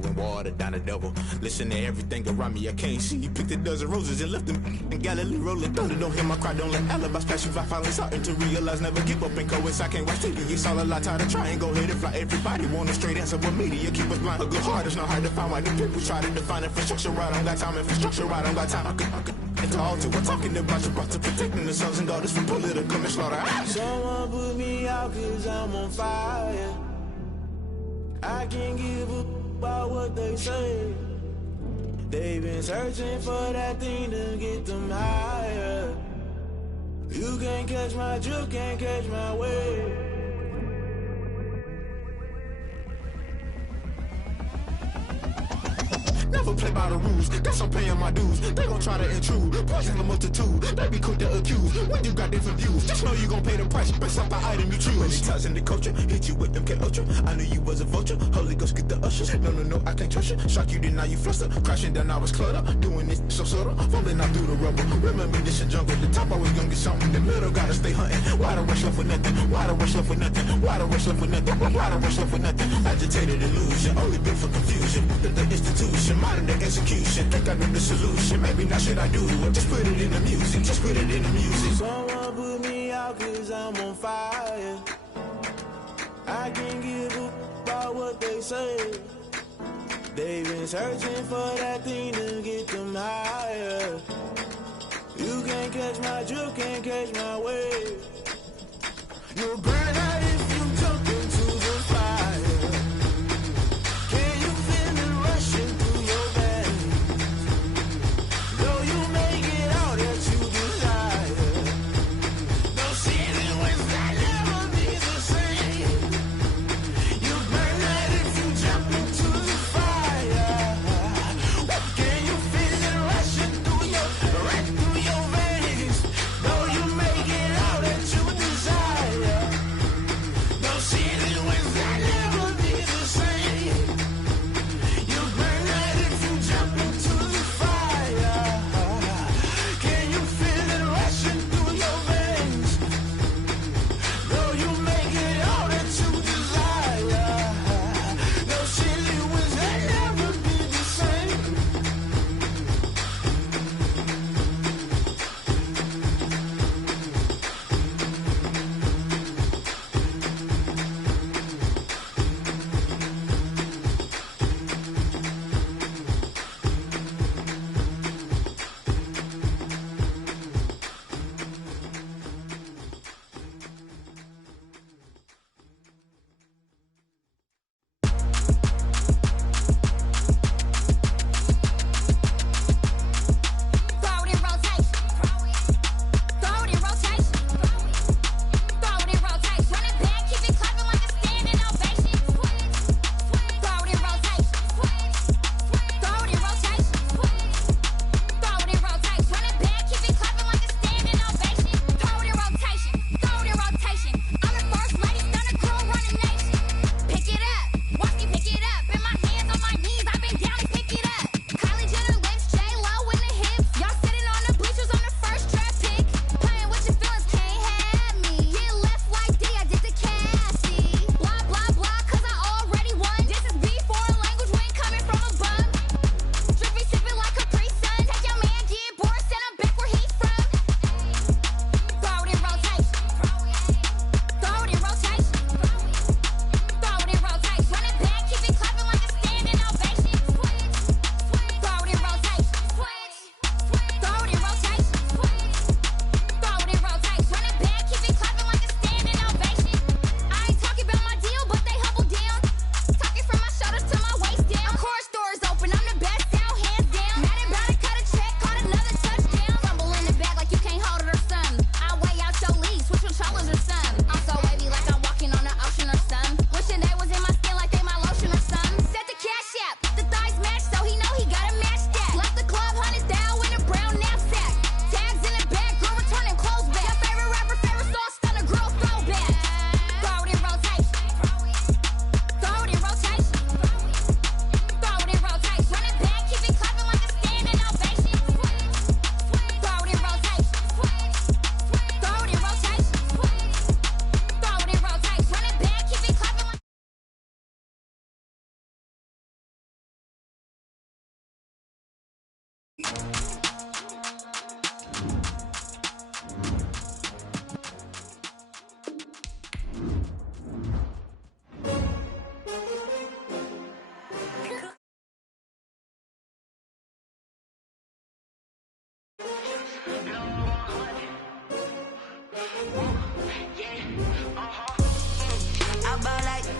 going water down the devil. Listen to everything around me, I can't see. Picked a dozen roses and left them in Galilee rolling thunder. Don't hear my cry, don't let alibis pass you. I finally starting to realize never give up and coincide. Can't watch TV, it's all a lot. Tired of trying, go ahead and fly. Everybody want a straight answer, but media keep us blind. A good heart is not hard to find. Why the people try to define infrastructure right? I don't got time, infrastructure right? I don't got time. I could talk to. We're talking about to protecting the sons and daughters from political and slaughter. Someone put me out 'cause I'm on fire. I can't give up about what they say. They've been searching for that thing to get them higher. You can't catch my drift, can't catch my wave. Never play by the rules, guess I'm paying my dues. They gon' try to intrude, poison the multitude. They be quick to accuse, when you got different views. Just know you gon' pay the price, based off the item you choose. When it ties in the culture, hit you with MK Ultra. I knew you was a vulture, Holy Ghost get the ushers. No, I can't trust you. Shock you, then now you fluster. Crashing down, I was cluttered. Doing this so subtle, falling out through the rubble. Remember this a jungle, the top always gonna get something. The middle gotta stay hunting. Why the rush left with nothing? Why the rush left with nothing? Why the rush left with nothing? Why the rush left with nothing? Agitated illusion, only built for confusion. The institution, modern day execution. Think I know the solution. Maybe not should I do it? Just put it in the music. Just put it in the music. Someone put me out 'cause I'm on fire. I can't give up about what they say. They've been searching for that thing to get them higher. You can't catch my drift, can't catch my wave. You'll burn out if you jump into the fire. Can you feel it rushing through your veins? Though you make it out that you desire. No ceiling without never be the same. You burn out if you jump into the fire. Can you feel it rushing through your veins? Though you make it out that you desire.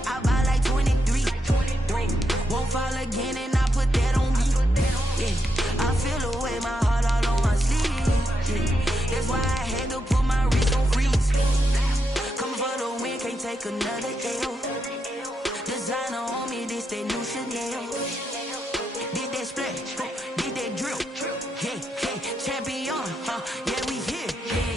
I buy like 23. Won't fall again and I put that on me. Yeah, I feel away my heart all on my sleeve. Yeah, that's why I had to put my wrist on freeze. Coming for the win, can't take another L. Designer on me, this that new Chanel. Did that splash, did that drill. Yeah, champion, yeah, we here.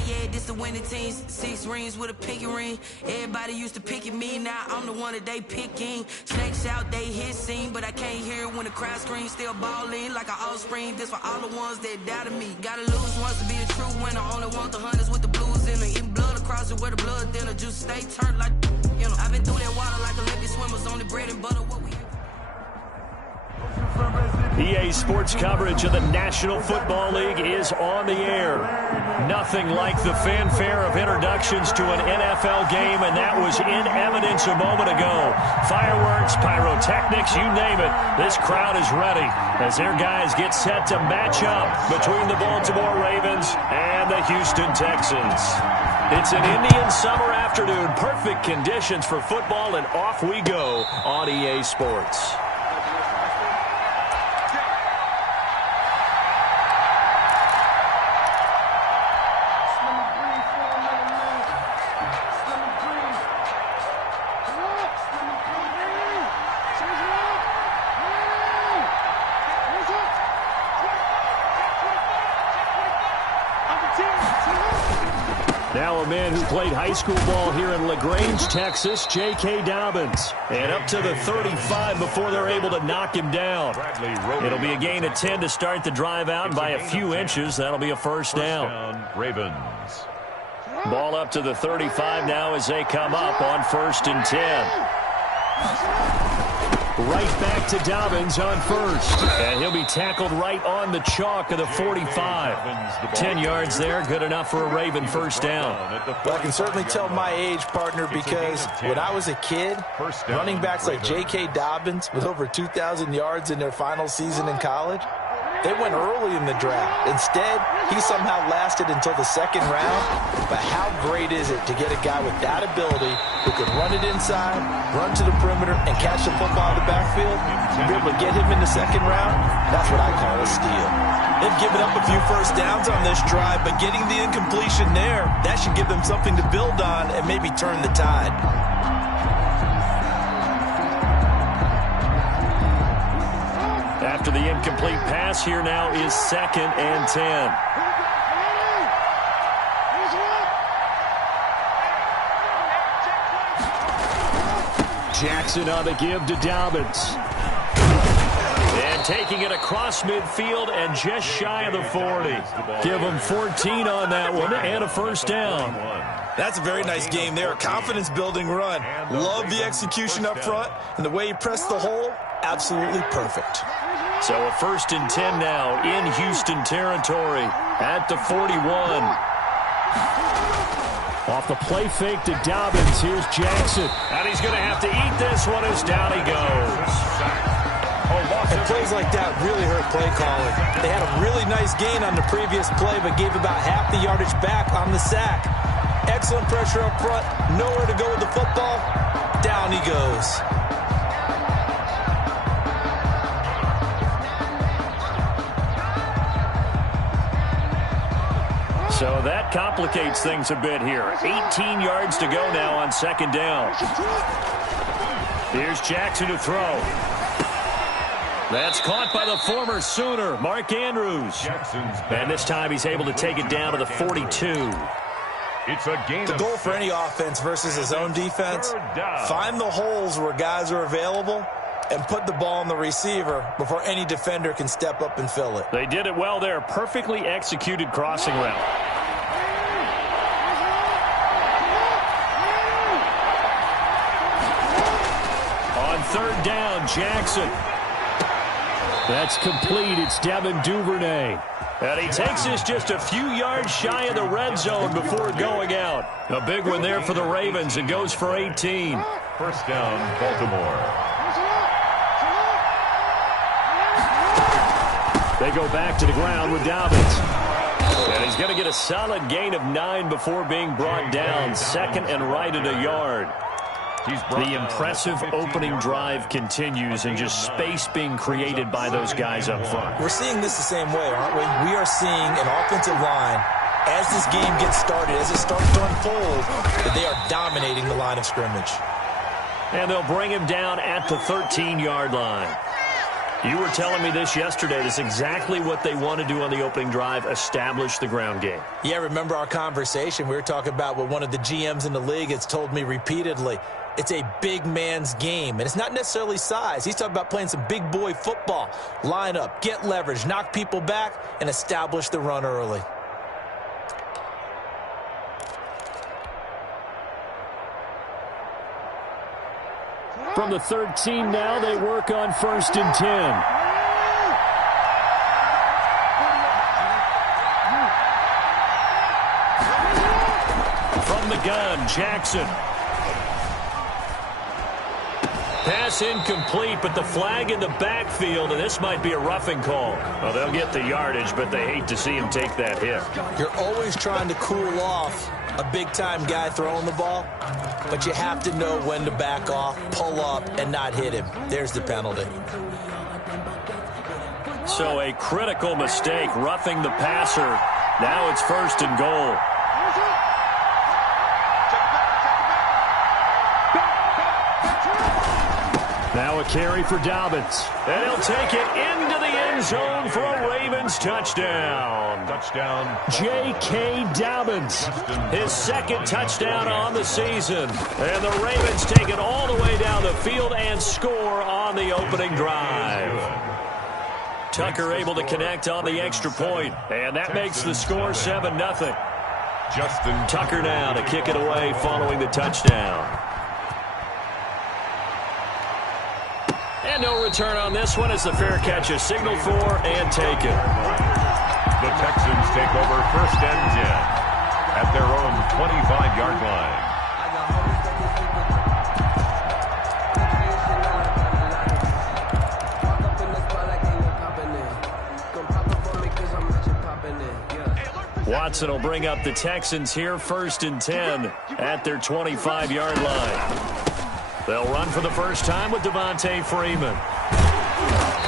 Yeah, this the winning teams. 6 rings with a pinky ring. Everybody used to pick at me, now I'm the one that they picking. Snakes out, they hit scene, but I can't hear it when the crowd screams. Still balling like an offspring. This for all the ones that doubted me. Gotta lose once to be a true winner. Only want the hunters with the blues in it. Eating blood across it where the blood thinner. Juice stay turned like, you know. I've been through that water like Olympic swimmers. Only bread and butter, what we EA Sports coverage of the National Football League is on the air. Nothing like the fanfare of introductions to an NFL game, and that was in evidence a moment ago. Fireworks, pyrotechnics, you name it. This crowd is ready as their guys get set to match up between the Baltimore Ravens and the Houston Texans. It's an Indian summer afternoon. Perfect conditions for football, and off we go on EA Sports. Now a man who played high school ball here in LaGrange, Texas, J.K. Dobbins. And up to the 35 before they're able to knock him down. It'll be a gain of 10 to start the drive out by a few inches. That'll be a first down. Ravens. Ball up to the 35 now as they come up on 1st and 10. Right back to Dobbins on first. And he'll be tackled right on the chalk of the 45. 10 yards there, good enough for a Raven first down. Well, I can certainly tell my age, partner, because when I was a kid, running backs like J.K. Dobbins with over 2,000 yards in their final season in college, they went early in the draft. Instead, he somehow lasted until the 2nd round. But how great is it to get a guy with that ability who can run it inside, run to the perimeter, and catch the football in the backfield? To be able to get him in the 2nd round, that's what I call a steal. They've given up a few first downs on this drive, but getting the incompletion there, that should give them something to build on and maybe turn the tide. After the incomplete pass, here now is 2nd and 10. Jackson on the give to Dobbins. And taking it across midfield and just shy of the 40. Give him 14 on that one and a first down. That's a very nice game there. A confidence-building run. Love the execution up front, and the way he pressed the hole, absolutely perfect. So a 1st and 10 now in Houston territory at the 41. Off the play fake to Dobbins. Here's Jackson. And he's going to have to eat this one as down he goes. And plays like that really hurt play calling. They had a really nice gain on the previous play, but gave about half the yardage back on the sack. Excellent pressure up front. Nowhere to go with the football. Down he goes. So that complicates things a bit here. 18 yards to go now on 2nd down. Here's Jackson to throw. That's caught by the former Sooner, Mark Andrews. And this time he's able to take it down to the 42. It's a gain. The goal for any offense versus his own defense, find the holes where guys are available and put the ball on the receiver before any defender can step up and fill it. They did it well there. Perfectly executed crossing route. On 3rd down, Jackson. That's complete. It's Devin Duvernay. And he takes this just a few yards shy of the red zone before going out. A big one there for the Ravens. It goes for 18. First down, Baltimore. They go back to the ground with Dobbins. And he's going to get a solid gain of 9 before being brought down. Second and right at a yard. The impressive opening drive continues, and just space being created by those guys up front. We're seeing this the same way, aren't we? We are seeing an offensive line, as this game gets started, as it starts to unfold, that they are dominating the line of scrimmage. And they'll bring him down at the 13-yard line. You were telling me this yesterday. That's exactly what they want to do on the opening drive, establish the ground game. Yeah, remember our conversation? We were talking about what one of the GMs in the league has told me repeatedly. It's a big man's game, and it's not necessarily size. He's talking about playing some big boy football. Line up, get leverage, knock people back, and establish the run early. From the 13 now, they work on 1st and 10. From the gun, Jackson. Pass incomplete, but the flag in the backfield, and this might be a roughing call. Well, they'll get the yardage, but they hate to see him take that hit. You're always trying to cool off a big-time guy throwing the ball, but you have to know when to back off, pull up, and not hit him. There's the penalty. So a critical mistake, roughing the passer. Now it's 1st and goal. Now a carry for Dobbins. And he'll take it into the end zone for a Ravens touchdown. Touchdown. J.K. Dobbins. His 2nd touchdown on the season. And the Ravens take it all the way down the field and score on the opening drive. Tucker able to connect on the extra point. And that makes the score 7-0. Justin Tucker now to kick it away following the touchdown. And no return on this one as the fair catch is signaled for and taken. The Texans take over 1st and 10 at their own 25-yard line. Watson will bring up the Texans here 1st and 10 at their 25-yard line. They'll run for the first time with Devontae Freeman.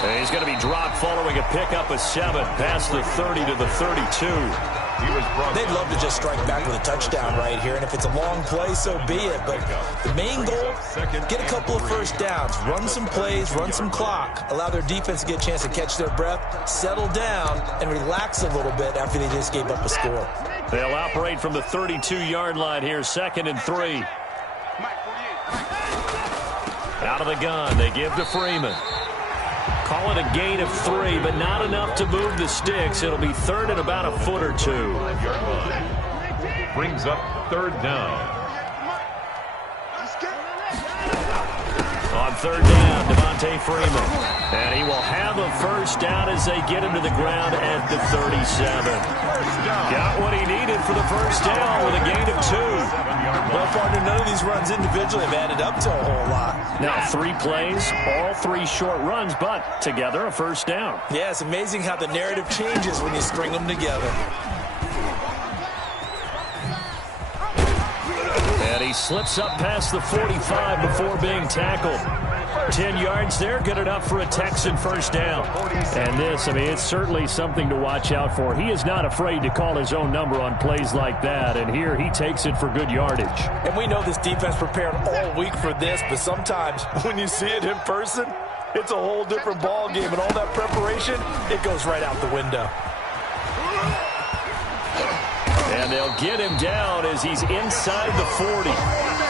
And he's going to be dropped following a pickup of 7 past the 30 to the 32. They'd love to just strike back with a touchdown right here, and if it's a long play, so be it. But the main goal, get a couple of first downs, run some plays, run some clock, allow their defense to get a chance to catch their breath, settle down, and relax a little bit after they just gave up a score. They'll operate from the 32-yard line here, 2nd and 3. Out of the gun, they give to Freeman. Call it a gain of 3, but not enough to move the sticks. It'll be 3rd and about a foot or 2. Brings up 3rd down. On 3rd down, Devontae Freeman. And he will have a first down as they get him to the ground at the 37. Got what he needed for the first down with a gain of 2. Well, partner, none of these runs individually have added up to a whole lot. Now 3 plays, all 3 short runs, but together a first down. Yeah, it's amazing how the narrative changes when you string them together. And he slips up past the 45 before being tackled. 10 yards there, good enough for a Texan first down. And this, I mean, it's certainly something to watch out for. He is not afraid to call his own number on plays like that, and here he takes it for good yardage. And we know this defense prepared all week for this, but sometimes when you see it in person, it's a whole different ball game, and all that preparation, it goes right out the window. And they'll get him down as he's inside the 40.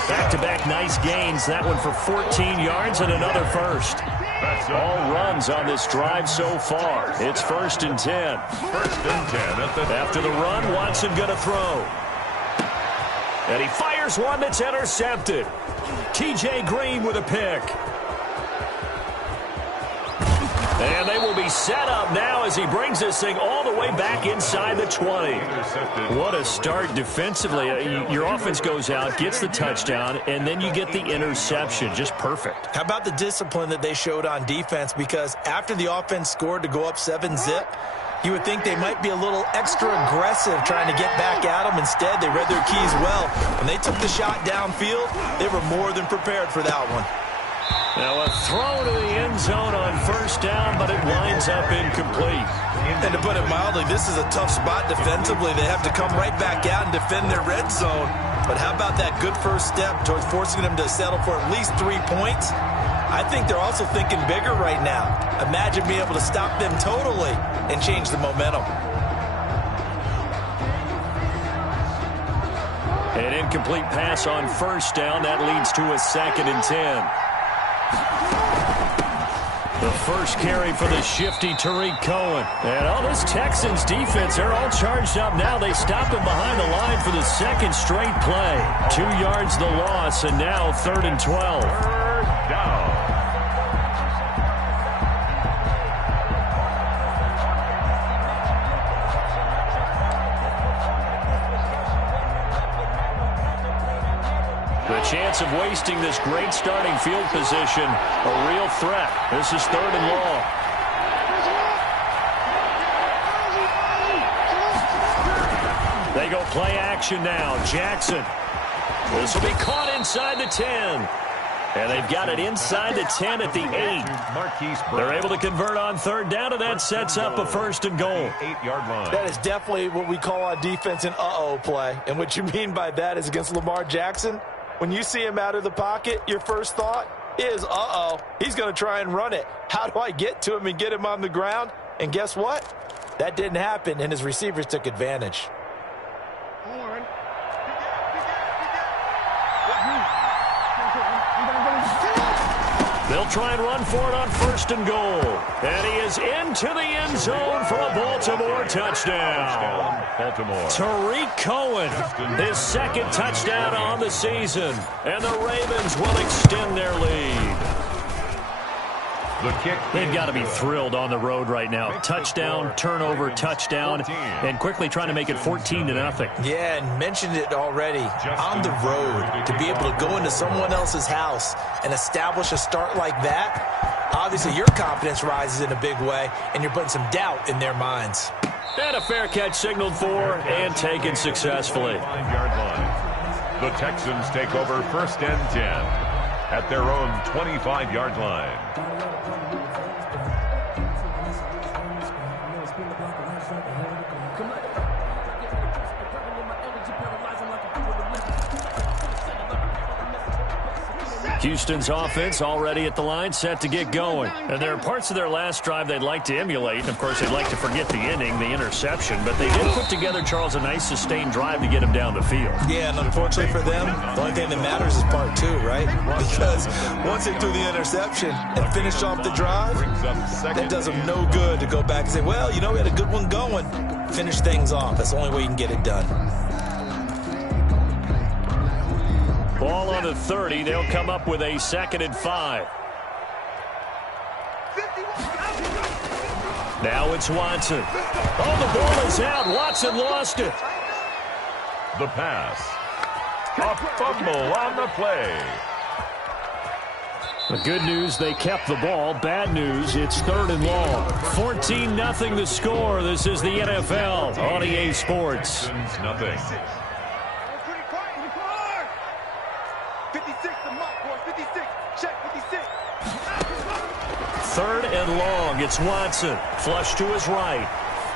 Back-to-back nice gains. That one for 14 yards and another first. All runs on this drive so far. It's 1st and 10. 1st and 10. After the run, Watson going to throw. And he fires one that's intercepted. T.J. Green with a pick. And they will be set up now as he brings this thing all the way back inside the 20. What a start defensively. Your offense goes out, gets the touchdown, and then you get the interception. Just perfect. How about the discipline that they showed on defense? Because after the offense scored to go up 7-zip, you would think they might be a little extra aggressive trying to get back at them. Instead, they read their keys well. When they took the shot downfield, they were more than prepared for that one. Now a throw to the end zone on first down, but it winds up incomplete. And to put it mildly, this is a tough spot defensively. They have to come right back out and defend their red zone. But how about that good first step towards forcing them to settle for at least 3 points? I think they're also thinking bigger right now. Imagine being able to stop them totally and change the momentum. An incomplete pass on first down. That leads to a 2nd and 10. The first carry for the shifty Tariq Cohen. And all this Texans defense, they're all charged up now. They stopped him behind the line for the 2nd straight play. 2 yards the loss, and now 3rd and 12. Third down. The chance of wasting this great starting field position, a real threat. This is 3rd and long. They go play action now. Jackson. This will be caught inside the 10. And they've got it inside the 10 at the 8. They're able to convert on 3rd down, and that sets up a 1st and goal. 8-yard line. That is definitely what we call on defense an uh-oh play. And what you mean by that is against Lamar Jackson, when you see him out of the pocket, your first thought is, uh-oh, he's going to try and run it. How do I get to him and get him on the ground? And guess what? That didn't happen, and his receivers took advantage. They'll try and run for it on 1st and goal. And he is into the end zone for a Baltimore touchdown. Baltimore. Tariq Cohen, his 2nd touchdown on the season. And the Ravens will extend their lead. The kick. They've got to be thrilled on the road right now. Touchdown, turnover, touchdown, and quickly trying to make it 14-0. Yeah, and mentioned it already. On the road, to be able to go into someone else's house and establish a start like that, obviously your confidence rises in a big way, and you're putting some doubt in their minds. And a fair catch signaled for and taken successfully. 5-yard line. The Texans take over 1st and 10 at their own 25-yard line. Houston's offense already at the line, set to get going. And there are parts of their last drive they'd like to emulate. And, of course, they'd like to forget the inning, the interception. But they did put together, Charles, a nice sustained drive to get him down the field. Yeah, and unfortunately for them, the only thing that matters is part 2, right? Because once they threw the interception and finished off the drive, that does them no good to go back and say, well, you know, we had a good one going. Finish things off. That's the only way you can get it done. Ball on the 30. They'll come up with a 2nd and 5. Now it's Watson. Oh, the ball is out. Watson lost it. The pass. A fumble on the play. The good news, they kept the ball. Bad news, it's 3rd and long. 14-0 the score. This is the NFL on EA Sports. Nothing. 3rd and long. It's Watson. Flush to his right.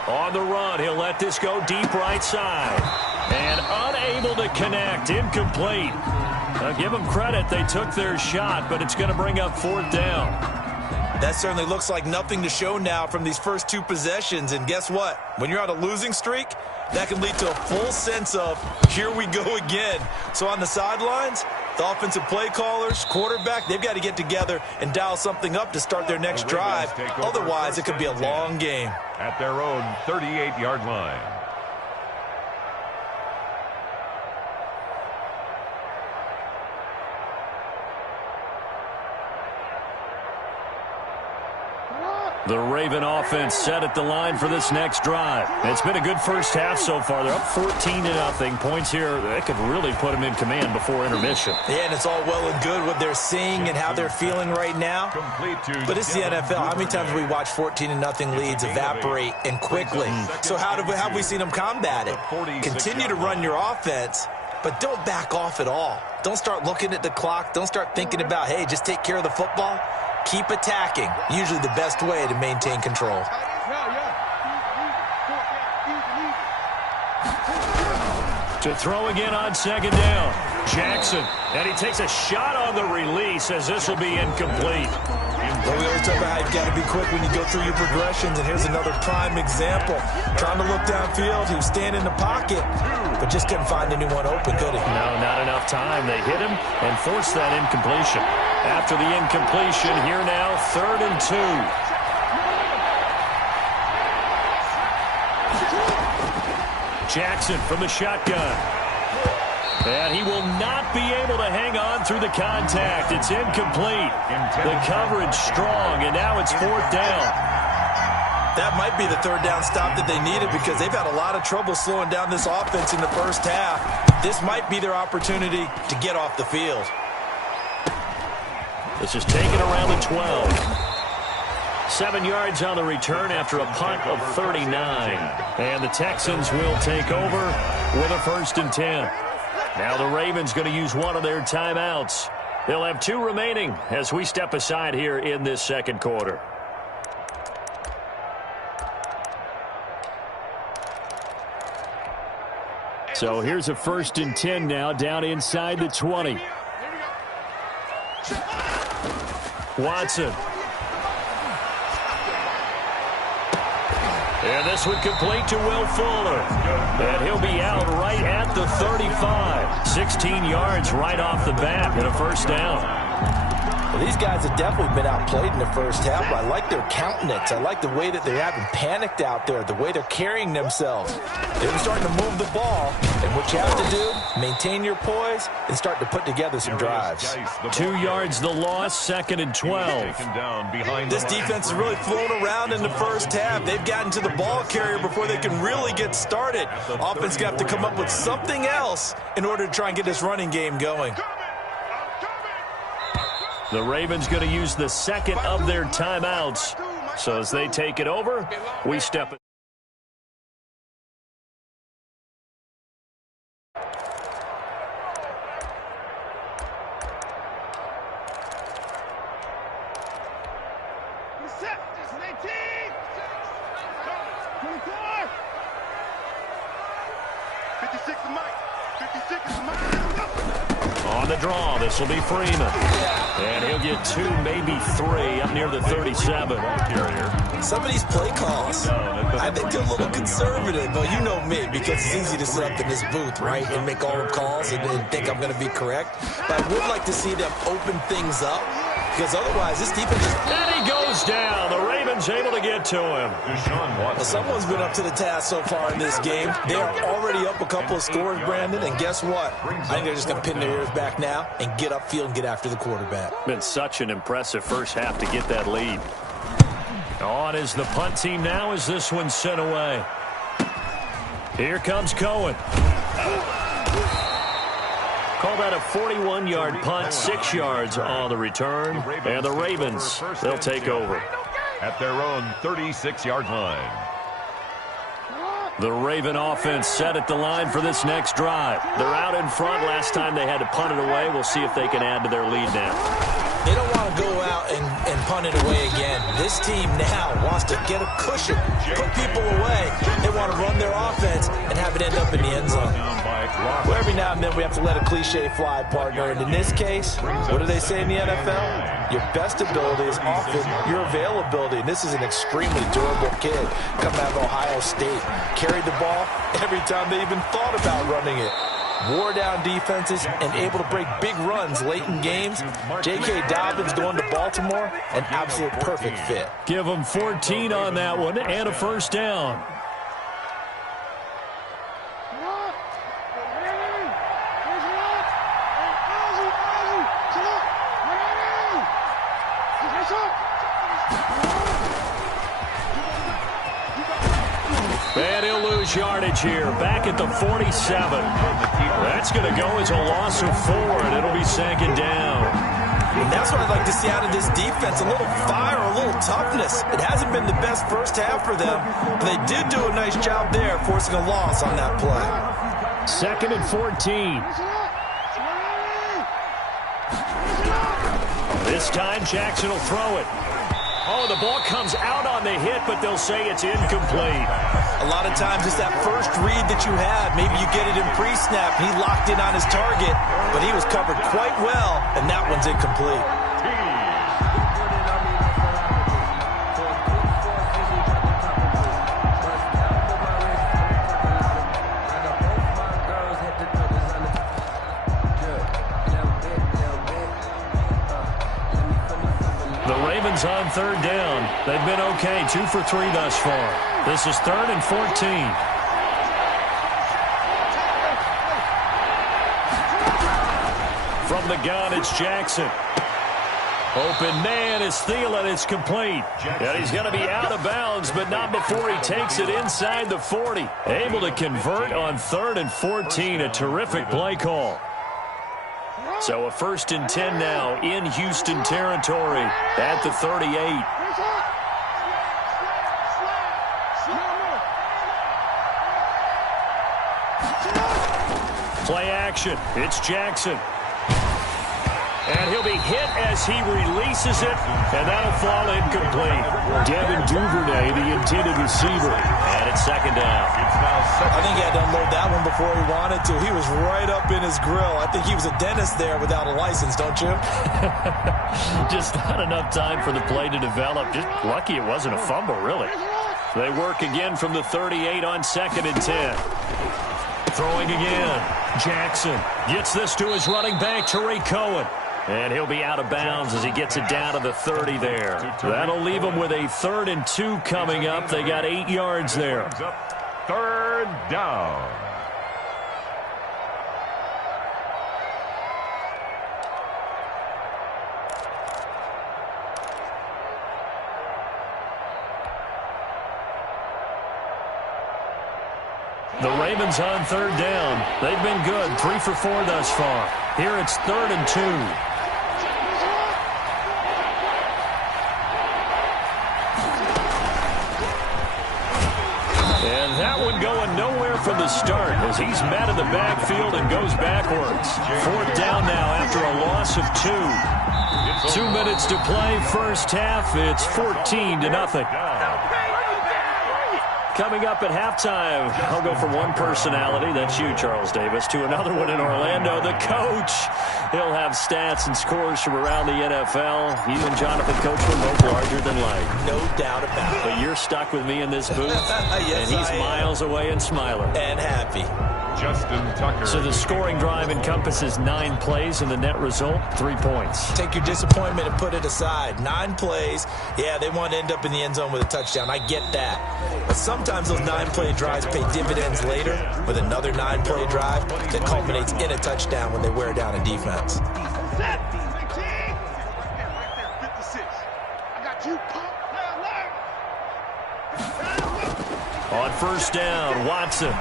On the run, he'll let this go deep right side. And unable to connect. Incomplete. Give them credit. They took their shot, but it's going to bring up 4th down. That certainly looks like nothing to show now from these first 2 possessions. And guess what? When you're on a losing streak, that can lead to a full sense of, here we go again. So on the sidelines, the offensive play callers, quarterback, they've got to get together and dial something up to start their next drive. Otherwise, it could be a long game. At their own 38-yard line. The Raven offense set at the line for this next drive. It's been a good first half so far. They're up 14-0. Points here, they could really put them in command before intermission. Yeah, and it's all well and good what they're seeing and how they're feeling right now. But it's the NFL. How many times have we watched 14-0 leads evaporate and quickly? So how have we seen them combat it? Continue to run your offense, but don't back off at all. Don't start looking at the clock. Don't start thinking about, hey, just take care of the football. Keep attacking. Usually the best way to maintain control. To throw again on second down. Jackson. And he takes a shot on the release as this will be incomplete. Well, we always talk about how you've got to be quick when you go through your progressions, and here's another prime example. Trying to look downfield, he was standing in the pocket, but just couldn't find anyone open, could he? No, not enough time. They hit him and forced that incompletion. After the incompletion, here now, 3rd and 2. Jackson from the shotgun. And he will not be able to hang on through the contact. It's incomplete. The coverage strong, and now it's 4th down. That might be the 3rd down stop that they needed because they've had a lot of trouble slowing down this offense in the first half. This might be their opportunity to get off the field. This is taken around the 12. 7 yards on the return after a punt of 39. And the Texans will take over with a 1st and 10. Now the Ravens going to use one of their timeouts. They'll have 2 remaining as we step aside here in this second quarter. So here's a 1st and 10 now down inside the 20. Watson. And this would complete to Will Fuller. And he'll be out right at the 35. 16 yards right off the bat and a 1st down. Well, these guys have definitely been outplayed in the first half, but I like their countenance. I like the way that they haven't panicked out there, the way they're carrying themselves. They're starting to move the ball, and what you have to do, maintain your poise and start to put together some drives. 2 yards the loss, 2nd and 12. This defense has really flown around in the first half. They've gotten to the ball carrier before they can really get started. Offense going to have to come up with something else in order to try and get this running game going. The Ravens going to use the 2nd of their timeouts. So as they take it over, we step it. On the draw, this will be Freeman. And he'll get 2, maybe 3, up near the 37. Some of these play calls, I think they're a little conservative, but you know me, because it's easy to sit up in this booth, right, and make all the calls and think I'm going to be correct. But I would like to see them open things up, because otherwise this defense is... And he goes down. The Ravens able to get to him. Well, someone's been up to the task so far in this game. They are already up a couple of scores, Brandon, and guess what? I think they're just going to pin their ears back now and get upfield and get after the quarterback. Been such an impressive first half to get that lead. On is the punt team now as this one's sent away. Here comes Cohen. Call that a 41-yard punt, 6 yards on the return. And the Ravens, they'll take over. At their own 36-yard line. The Raven offense set at the line for this next drive. They're out in front. Last time they had to punt it away. We'll see if they can add to their lead now. They don't want to go out and punt it away again. This team now wants to get a cushion, put people away. They want to run their offense and have it end up in the end zone. Well, every now and then we have to let a cliche fly, partner. And in this case, what do they say in the NFL? Your best ability is often your availability. And this is an extremely durable kid coming out of Ohio State. Carried the ball every time they even thought about running it. Wore down defenses and able to break big runs late in games. J.K. Dobbins going to Baltimore, an absolute perfect fit. Give them 14 on that one and a 1st down. And he'll lose yardage here, back at the 47. That's going to go as a loss of 4, and it'll be second down. And that's what I'd like to see out of this defense, a little fire, a little toughness. It hasn't been the best first half for them, but they did do a nice job there, forcing a loss on that play. Second and 14. This time, Jackson will throw it. Oh, the ball comes out on the hit, but they'll say it's incomplete. A lot of times it's that first read that you have. Maybe you get it in pre-snap. He locked in on his target, but he was covered quite well, and that one's incomplete. On third down. They've been okay, 2 for 3 thus far. This is 3rd and 14. From the gun, it's Jackson. Open man is Thielen. It's complete. And he's going to be out of bounds, but not before he takes it inside the 40. Able to convert on 3rd and 14. A terrific play call. So a 1st and 10 now in Houston territory at the 38. Play action. It's Jackson. And he'll be hit as he releases it, and that'll fall incomplete. Devin Duvernay, the intended receiver. And it's second down. I think he had to unload that one before he wanted to. He was right up in his grill. I think he was a dentist there without a license, don't you? Just not enough time for the play to develop. Just lucky it wasn't a fumble, really. They work again from the 38 on 2nd and 10. Throwing again. Jackson gets this to his running back, Tariq Cohen. And he'll be out of bounds as he gets it down to the 30 there. That'll leave him with a 3rd and 2 coming up. They got 8 yards there. 3rd down. The Ravens on 3rd down. They've been good, 3 for 4 thus far. Here it's 3rd and 2. And that one going nowhere from the start as he's met in the backfield and goes backwards. 4th down now after a loss of 2. 2 minutes to play, first half. It's 14-0. Coming up at halftime, I'll go from one personality, that's you, Charles Davis, to another one in Orlando, the coach. He'll have stats and scores from around the NFL. You and Jonathan Coachman both larger than life. No doubt about it. But you're stuck with me in this booth, yes, and he's miles away and smiling. And happy. Justin Tucker. So the scoring drive encompasses 9 plays, and the net result, 3 points. Take your disappointment and put it aside. 9 plays. Yeah, they want to end up in the end zone with a touchdown. I get that. But sometimes those 9-play drives pay dividends later with another 9-play drive that culminates in a touchdown when they wear down a defense. On 1st down, Watson.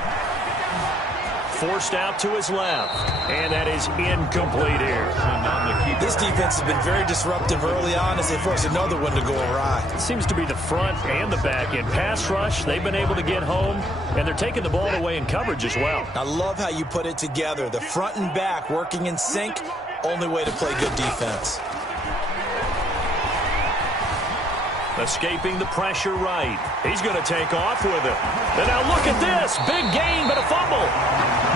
Forced out to his left, and that is incomplete here. This defense has been very disruptive early on as they force another one to go awry. It seems to be the front and the back end. Pass rush, they've been able to get home, and they're taking the ball away in coverage as well. I love how you put it together. The front and back working in sync, only way to play good defense. Escaping the pressure right. He's going to take off with it. And now look at this. Big gain, but a fumble.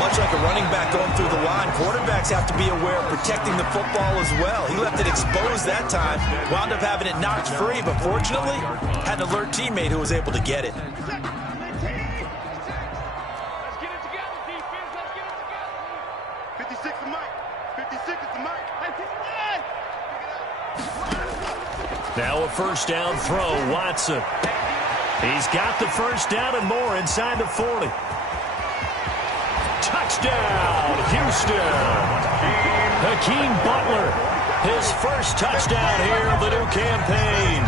Much like a running back going through the line, quarterbacks have to be aware of protecting the football as well. He left it exposed that time, wound up having it knocked free, but fortunately, had an alert teammate who was able to get it. Let's get it together, defense. Let's get it together. 56 to Mike. 56 is to Mike. Now a 1st down throw, Watson. He's got the 1st down and more inside the 40. Touchdown, Houston. Hakeem Butler, his first touchdown here of the new campaign.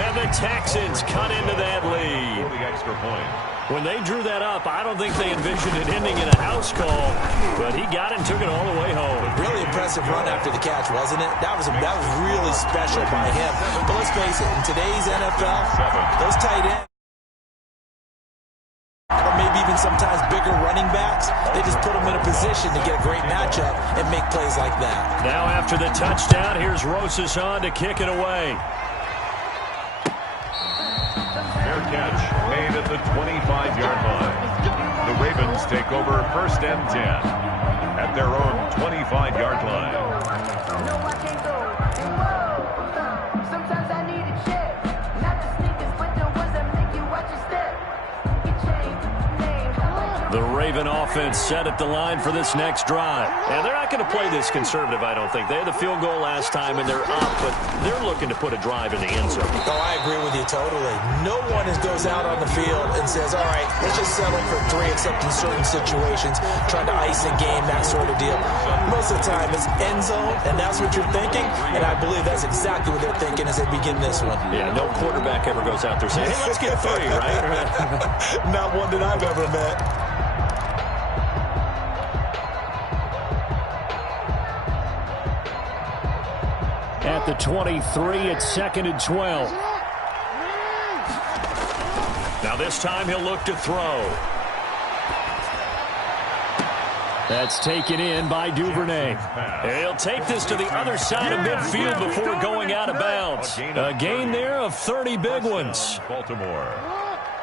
And the Texans cut into that lead. extra point. When they drew that up, I don't think they envisioned it ending in a house call, but he got it and took it all the way home. Really impressive run after the catch, wasn't it? That was really special by him. But let's face it, in today's NFL, those tight ends, or maybe even sometimes bigger running backs, they just put them in a position to get a great matchup and make plays like that. Now after the touchdown, here's Rosas on to kick it away. Fair catch made at the 25-yard line. The Ravens take over 1st and 10 at their own 25-yard line. No, I can't go. Whoa, sometimes I need a check. Not the sneakers, but the ones that make you watch your step. Your chain, name. The Raven offense set at the line for this next drive. And they're not going to play this conservative, I don't think. They had the field goal last time, and they're up, but they're looking to put a drive in the end zone. Oh, I agree with you totally. No one goes out on the field and says, all right, let's just settle for 3, except in certain situations, trying to ice a game, that sort of deal. Most of the time, it's end zone, and that's what you're thinking, and I believe that's exactly what they're thinking as they begin this one. Yeah, no quarterback ever goes out there saying, hey, let's get 3, right? Not one that I've ever met. At the 23, it's 2nd and 12. Now this time he'll look to throw. That's taken in by Duvernay. He'll take this to the other side of midfield before going out of bounds. A gain there of 30 big ones. Baltimore.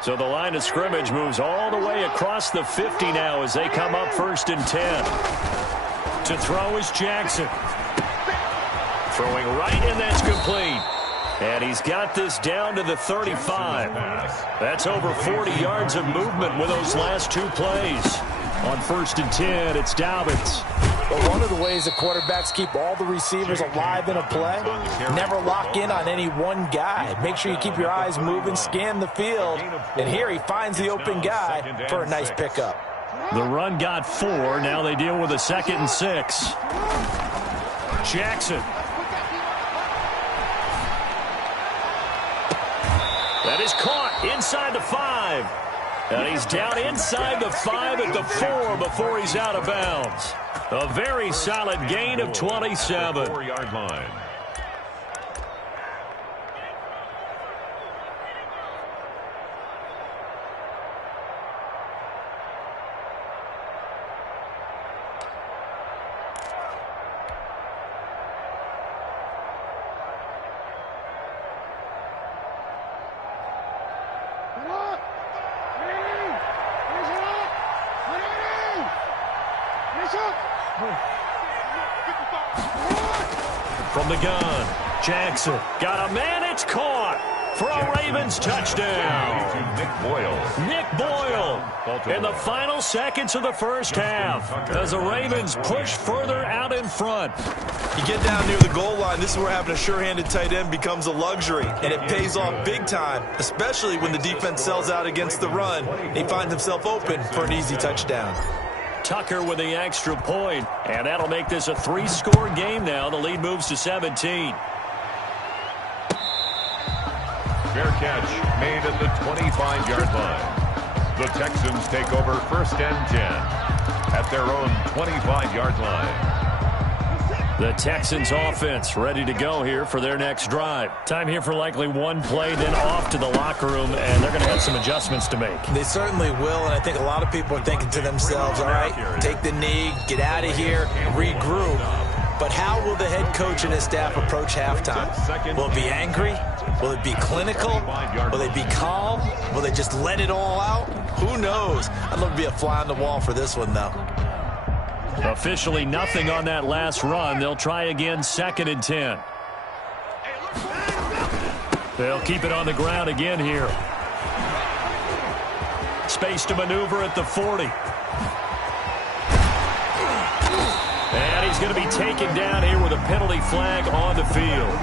So the line of scrimmage moves all the way across the 50 now as they come up 1st and 10. To throw is Jackson. Throwing right, and that's complete. And he's got this down to the 35. That's over 40 yards of movement with those last 2 plays. On 1st and 10, it's Dobbins. But one of the ways the quarterbacks keep all the receivers alive in a play, never lock in on any one guy. Make sure you keep your eyes moving, scan the field, and here he finds the open guy for a nice pickup. The run got 4. Now they deal with a 2nd and 6. Jackson. That is caught inside the 5. And he's down inside the 5 at the 4 before he's out of bounds. A very solid gain of 27. 4-yard line. From the gun, Jackson got a man, it's caught for a Ravens touchdown. Nick Boyle in the final seconds of the first half as the Ravens push further out in front. You get down near the goal line, this is where having a sure-handed tight end becomes a luxury, and it pays off big time, especially when the defense sells out against the run. He finds himself open for an easy touchdown. Tucker with the extra point, and that'll make this a 3-score game now. The lead moves to 17. Fair catch made at the 25-yard line. The Texans take over 1st and 10 at their own 25-yard line. The Texans offense ready to go here for their next drive. Time here for likely one play, then off to the locker room, and they're going to have some adjustments to make. They certainly will, and I think a lot of people are thinking to themselves, all right, take the knee, get out of here, regroup. But how will the head coach and his staff approach halftime? Will it be angry? Will it be clinical? Will they be calm? Will they just let it all out? Who knows? I'd love to be a fly on the wall for this one, though. Officially nothing on that last run. They'll try again 2nd and 10. They'll keep it on the ground again here. Space to maneuver at the 40. And he's going to be taken down here with a penalty flag on the field.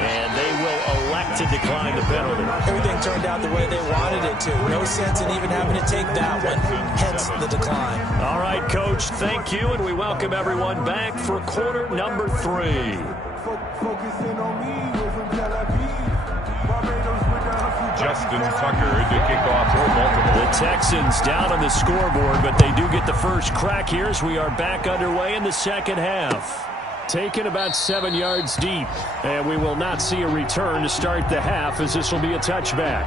And they will elect to decline the penalty. Everything turned out the way they wanted it to. No sense in even having to take that one. Hence the decline. All right, Coach, thank you, and we welcome everyone back for quarter number 3. Focusing on me, we're from Tel Aviv. Barbados with the Justin Tucker to kick off for Baltimore. The Texans down on the scoreboard, but they do get the first crack here as we are back underway in the second half. Taken about 7 yards deep, and we will not see a return to start the half as this will be a touchback.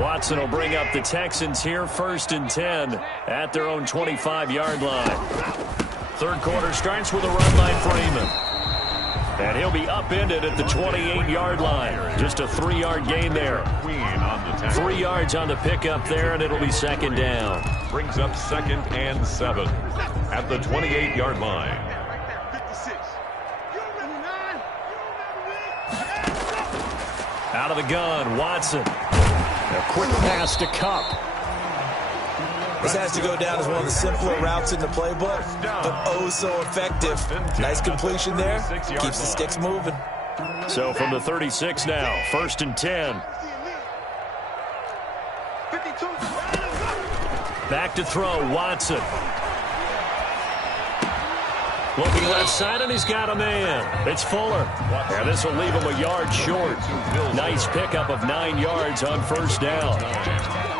Watson will bring up the Texans here, 1st and 10 at their own 25-yard line. Third quarter starts with a run by Freeman. And he'll be upended at the 28-yard line. Just a 3-yard gain there. 3 yards on the pickup there, and it'll be 2nd down. Brings up 2nd and 7 at the 28-yard line. Out of the gun, Watson. A quick pass to Kupp. This has to go down as one of the simpler routes in the playbook, but oh so effective. Nice completion there. Keeps the sticks moving. So from the 36 now, 1st and 10. Back to throw, Watson. Looking left side, and he's got a man. It's Fuller. And this will leave him a yard short. Nice pickup of 9 yards on 1st down.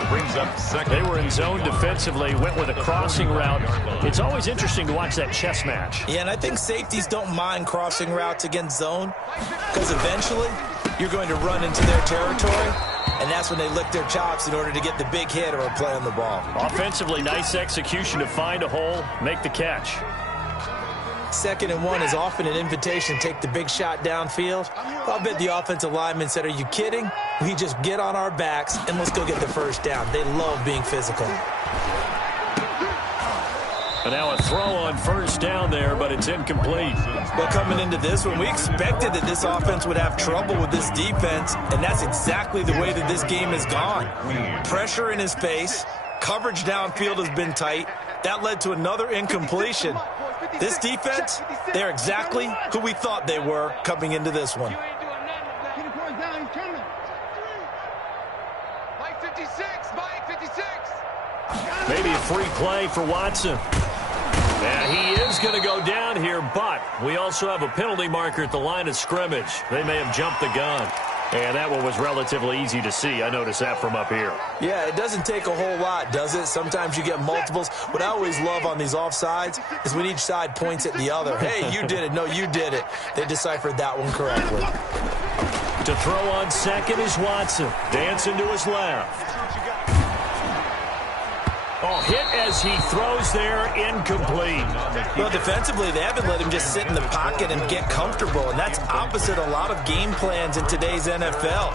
Brings up 2nd. They were in zone defensively, went with a crossing route. It's always interesting to watch that chess match. Yeah, and I think safeties don't mind crossing routes against zone because eventually you're going to run into their territory, and that's when they lick their chops in order to get the big hit or a play on the ball. Offensively, nice execution to find a hole, make the catch. 2nd and 1 is often an invitation to take the big shot downfield. I'll bet the offensive lineman said, are you kidding? We just get on our backs and let's go get the 1st down. They love being physical. And now a throw on 1st down there, but it's incomplete. Well, coming into this one, we expected that this offense would have trouble with this defense, and that's exactly the way that this game has gone. Pressure in his face, coverage downfield has been tight. That led to another incompletion. This defense, they're exactly who we thought they were coming into this one. Maybe a free play for Watson. And he is going to go down here, but we also have a penalty marker at the line of scrimmage. They may have jumped the gun. And that one was relatively easy to see. I noticed that from up here. Yeah, it doesn't take a whole lot, does it? Sometimes you get multiples. What I always love on these offsides is when each side points at the other. Hey, you did it. No, you did it. They deciphered that one correctly. To throw on 2nd is Watson. Dancing to his left. Oh, hit as he throws there, incomplete. Well, defensively, they haven't let him just sit in the pocket and get comfortable, and that's opposite a lot of game plans in today's NFL.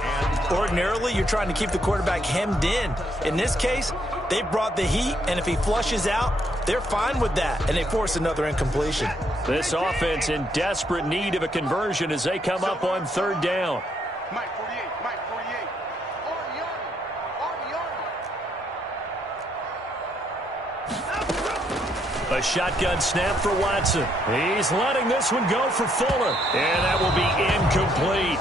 Ordinarily, you're trying to keep the quarterback hemmed in. In this case, they brought the heat, and if he flushes out, they're fine with that, and they force another incompletion. This offense in desperate need of a conversion as they come up on 3rd down. Mike 48, Mike 48. A shotgun snap for Watson. He's letting this one go for Fuller. And that will be incomplete.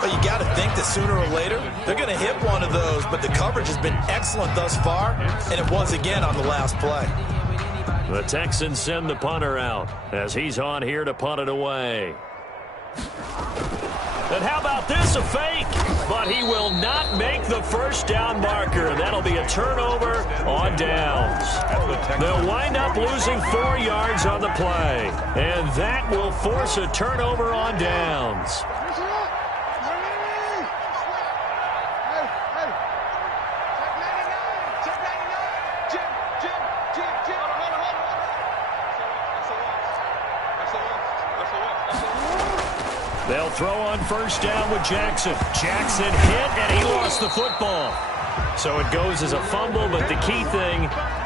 But you got to think that sooner or later, they're going to hit one of those. But the coverage has been excellent thus far, and it was again on the last play. The Texans send the punter out as he's on here to punt it away. And how about this, a fake? But he will not make the 1st down marker. That'll be a turnover on downs. They'll wind up losing 4 yards on the play. And that will force a turnover on downs. They'll throw on 1st down with Jackson. Jackson hit, and he lost the football. So it goes as a fumble, but the key thing,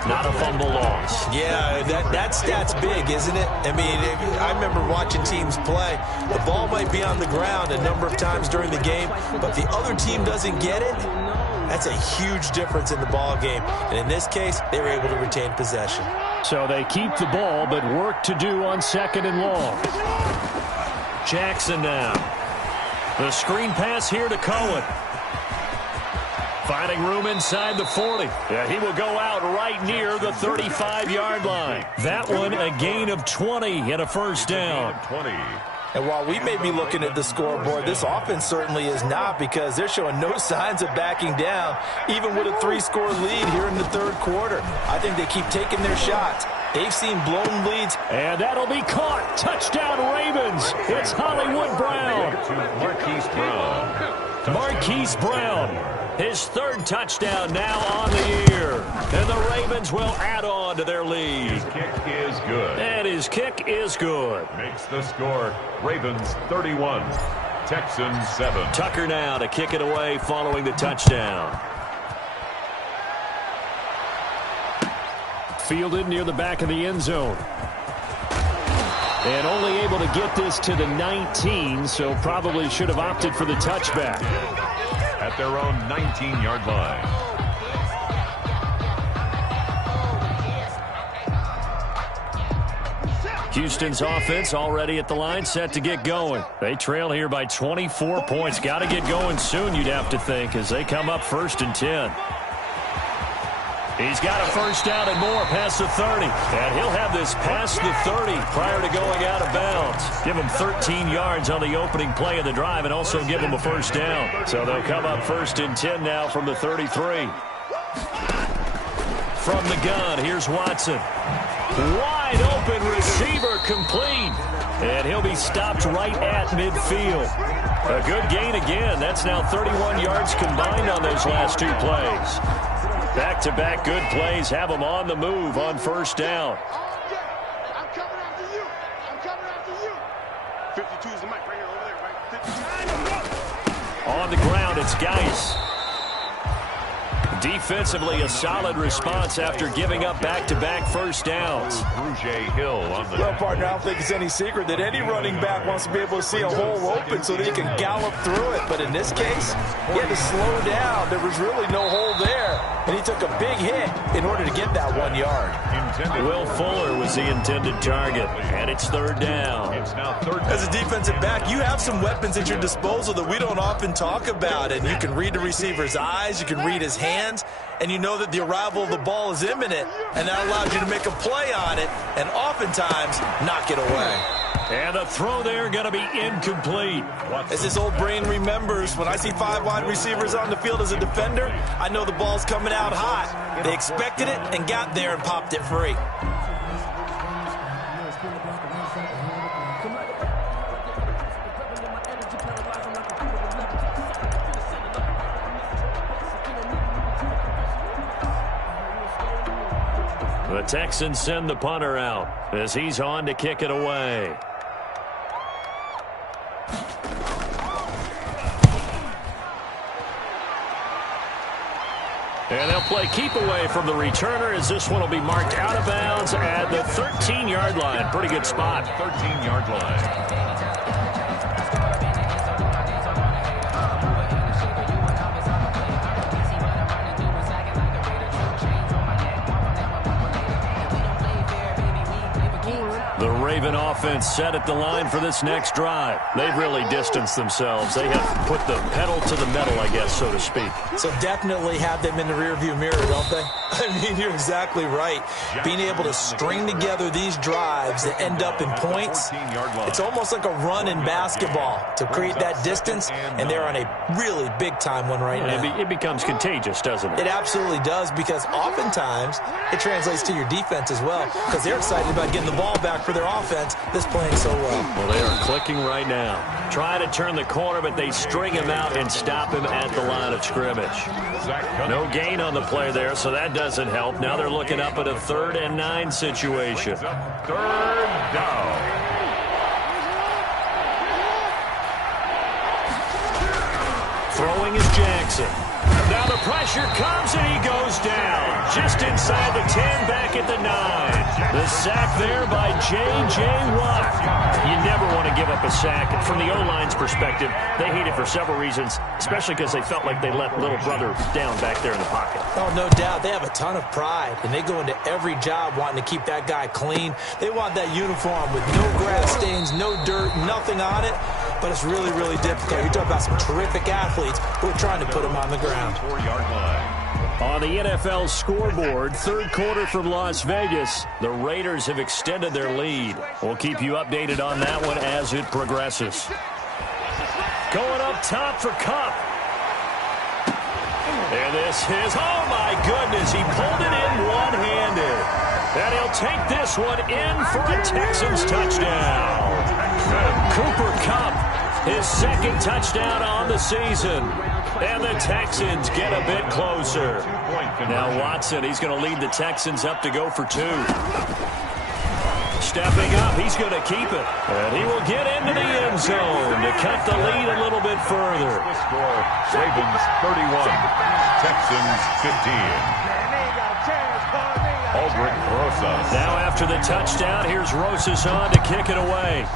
not a fumble loss. Yeah, that stat's big, isn't it? I mean, I remember watching teams play. The ball might be on the ground a number of times during the game, but the other team doesn't get it. That's a huge difference in the ball game. And in this case, they were able to retain possession. So they keep the ball, but work to do on 2nd and long. Jackson now. The screen pass here to Cohen. Finding room inside the 40. Yeah, he will go out right near the 35-yard line. That one a gain of 20 and a first down. 20. And while we may be looking at the scoreboard, this offense certainly is not, because they're showing no signs of backing down, even with a 3-score lead here in the third quarter. I think they keep taking their shots. They've seen blown leads. And that'll be caught. Touchdown, Ravens. It's Hollywood Brown. Marquise Brown. Marquise Brown. His third touchdown now on the year. And the Ravens will add on to their lead. His kick is good. And his kick is good. Makes the score Ravens 31, Texans 7. Tucker now to kick it away following the touchdown. Fielded near the back of the end zone. And only able to get this to the 19, so probably should have opted for the touchback. At their own 19-yard line. Houston's offense already at the line, set to get going. They trail here by 24 points. Got to get going soon, you'd have to think, as they come up 1st and 10. He's got a first down and more past the 30. And he'll have this past the 30 prior to going out of bounds. Give him 13 yards on the opening play of the drive and also give him a first down. So they'll come up 1st and 10 now from the 33. From the gun, here's Watson. Wide open receiver, complete. And he'll be stopped right at midfield. A good gain again. That's now 31 yards combined on those last 2 plays. Back-to-back good plays have them on the move on first down. I'm coming after you. I'm coming after you. 52 is the mic right here over there, right? 52. On the ground, it's Geis. Defensively, a solid response after giving up back-to-back first downs. Hill on the Well, partner, I don't think it's any secret that any running back wants to be able to see a hole open so that he can gallop through it. But in this case, he had to slow down. There was really no hole there, and he took a big hit in order to get that 1 yard. Will Fuller was the intended target, and it's third down. It's now third down. As a defensive back, you have some weapons at your disposal that we don't often talk about, and you can read the receiver's eyes, you can read his hands, and you know that the arrival of the ball is imminent, and that allows you to make a play on it and oftentimes knock it away. And the throw there going to be incomplete. As this old brain remembers, when I see 5 wide receivers on the field as a defender, I know the ball's coming out hot. They expected it and got there and popped it free. The Texans send the punter out as he's on to kick it away. And they'll play keep away from the returner as this one will be marked out of bounds at the 13-yard line. Pretty good spot. 13-yard line. The Raven offense set at the line for this next drive. They've really distanced themselves. They have put the pedal to the metal, I guess, so to speak. So definitely have them in the rearview mirror, don't they? I mean, you're exactly right. Being able to string together these drives that end up in points, it's almost like a run in basketball to create that distance, and they're on a really big-time one right now. It becomes contagious, doesn't it? It absolutely does, because oftentimes it translates to your defense as well, because they're excited about getting the ball back for their offense that's playing so well. Well, they are clicking right now. Trying to turn the corner, but they string him out and stop him at the line of scrimmage. No gain on the play there, so that doesn't help. Now they're looking up at a 3rd and 9 situation. Third down. Throwing is Jackson. Now the pressure comes and he goes down. Just inside the 10, back at the 9. The sack there by J.J. Watt. You never want to give up a sack. From the O-line's perspective, they hate it for several reasons, especially because they felt like they let little brother down back there in the pocket. Oh, no doubt. They have a ton of pride, and they go into every job wanting to keep that guy clean. They want that uniform with no grass stains, no dirt, nothing on it. but it's really, really difficult. You're talking about some terrific athletes who are trying to put him on the ground. 4-yard line. On the NFL scoreboard, third quarter from Las Vegas, the Raiders have extended their lead. We'll keep you updated on that one as it progresses. Going up top for Kupp. And this is, oh my goodness, he pulled it in one-handed. And he'll take this one in for a Texans touchdown. Cooper Kupp, his second touchdown on the season. And the Texans get a bit closer. Now Watson, he's going to lead the Texans up to go for 2. Stepping up, he's going to keep it. And he will get into the end zone to cut the lead a little bit further. The score, Ravens 31, Texans 15. Aldrich Rosas. Now after the touchdown, here's Rosas on to kick it away.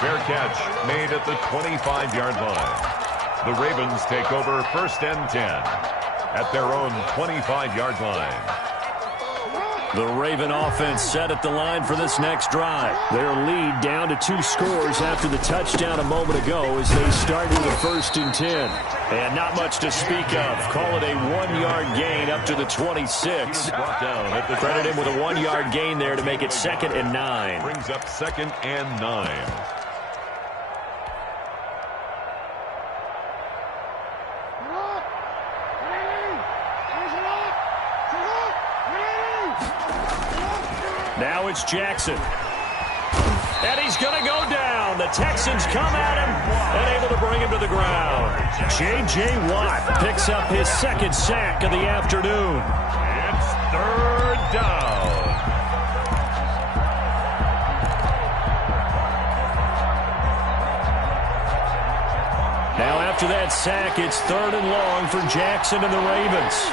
Fair catch made at the 25-yard line. The Ravens take over 1st and 10 at their own 25-yard line. The Raven offense set at the line for this next drive. Their lead down to 2 scores after the touchdown a moment ago as they start with a 1st and 10. And not much to speak of. Call it a 1-yard gain up to the 26. Credit him with a 1-yard gain there to make it 2nd and 9. Brings up 2nd and 9. Now it's Jackson. And he's going to go down. The Texans come at him and able to bring him to the ground. J.J. Watt picks up his 2nd sack of the afternoon. It's 3rd down. Now after that sack, it's 3rd and long for Jackson and the Ravens.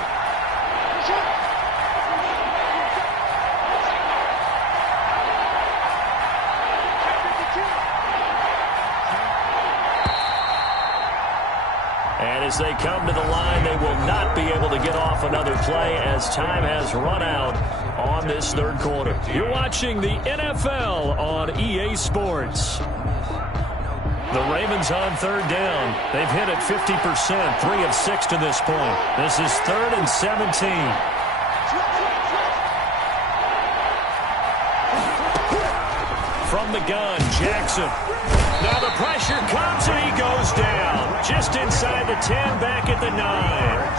As they come to the line, they will not be able to get off another play as time has run out on this 3rd quarter. You're watching the NFL on EA Sports. The Ravens on 3rd down. They've hit it 50%, 3 of 6 to this point. This is 3rd and 17. From the gun, Jackson. Now the pressure comes and he goes down. Just inside the 10, back at the 9.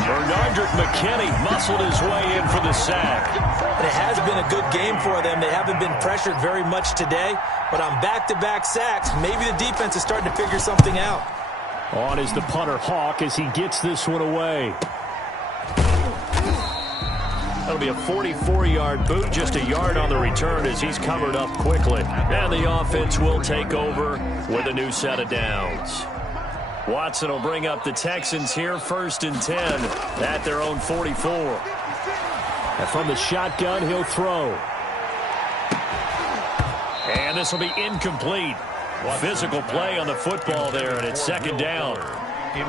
Bernardrick McKinney muscled his way in for the sack. But it has been a good game for them. They haven't been pressured very much today. But on back-to-back sacks, maybe the defense is starting to figure something out. On is the punter Hawk as he gets this one away. That'll be a 44-yard boot, just a yard on the return as he's covered up quickly. And the offense will take over with a new set of downs. Watson will bring up the Texans here, 1st and 10 at their own 44. And from the shotgun, he'll throw. And this will be incomplete. Physical play on the football there, and it's 2nd down.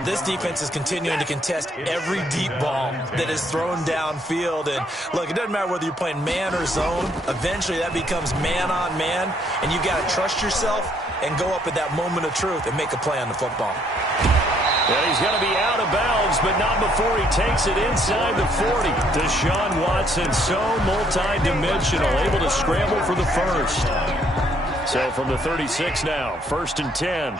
This defense is continuing to contest every deep ball that is thrown downfield. And, look, it doesn't matter whether you're playing man or zone. Eventually, that becomes man-on-man, and you've got to trust yourself and go up at that moment of truth and make a play on the football. And he's going to be out of bounds, but not before he takes it inside the 40. Deshaun Watson, so multi-dimensional, able to scramble for the 1st. So from the 36 now, 1st and 10.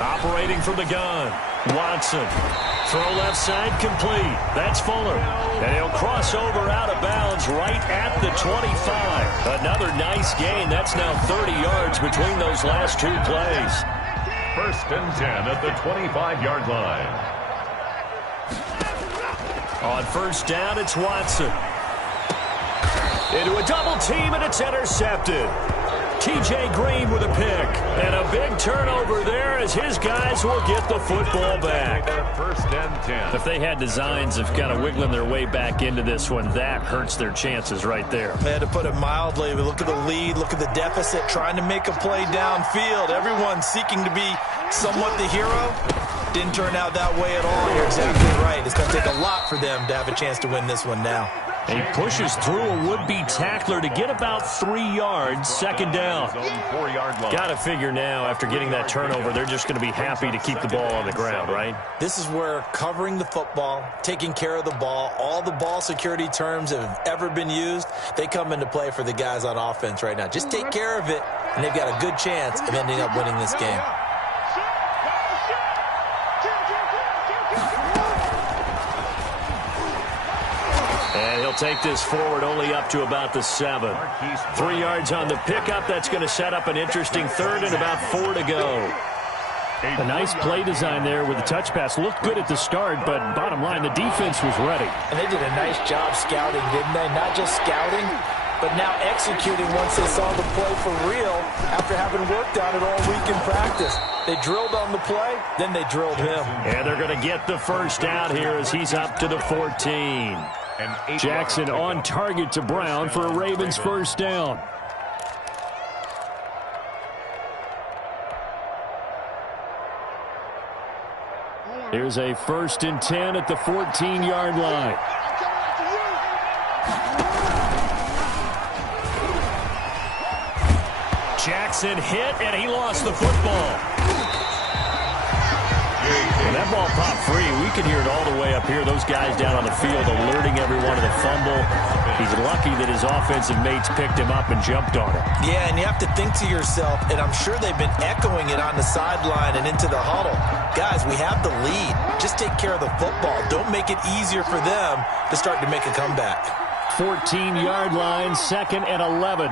Operating from the gun, Watson. Throw left side complete. That's Fuller. And he'll cross over out of bounds right at the 25. Another nice gain. That's now 30 yards between those last 2 plays. 1st and 10 at the 25-yard line. On 1st down, it's Watson. Into a double team, and it's intercepted. T.J. Green with a pick. And a big turnover there as his guys will get the football back. 1st and 10. If they had designs of kind of wiggling their way back into this one, that hurts their chances right there. They had to put it mildly. We look at the lead, look at the deficit, trying to make a play downfield. Everyone seeking to be somewhat the hero. Didn't turn out that way at all. You're exactly right. It's going to take a lot for them to have a chance to win this one now. He pushes through a would-be tackler to get about 3 yards, second down. Got to figure now, after getting that turnover, they're just going to be happy to keep the ball on the ground, right? This is where covering the football, taking care of the ball, all the ball security terms that have ever been used, they come into play for the guys on offense right now. Just take care of it, and they've got a good chance of ending up winning this game. And he'll take this forward only up to about the 7. 3 yards on the pickup. That's going to set up an interesting third and about 4 to go. A nice play design there with the touch pass. Looked good at the start, but bottom line, the defense was ready. And they did a nice job scouting, didn't they? Not just scouting, but now executing once they saw the play for real after having worked on it all week in practice. They drilled on the play, then they drilled him. And they're going to get the first down here as he's up to the 14. Jackson on target to Brown for a Ravens first down. Here's a 1st and 10 at the 14-yard line. Jackson hit, and he lost the football. And that ball popped free. We can hear it all the way up here. Those guys down on the field alerting everyone of the fumble. He's lucky that his offensive mates picked him up and jumped on him. Yeah, and you have to think to yourself, and I'm sure they've been echoing it on the sideline and into the huddle. Guys, we have the lead. Just take care of the football. Don't make it easier for them to start to make a comeback. 14-yard line, 2nd and 11.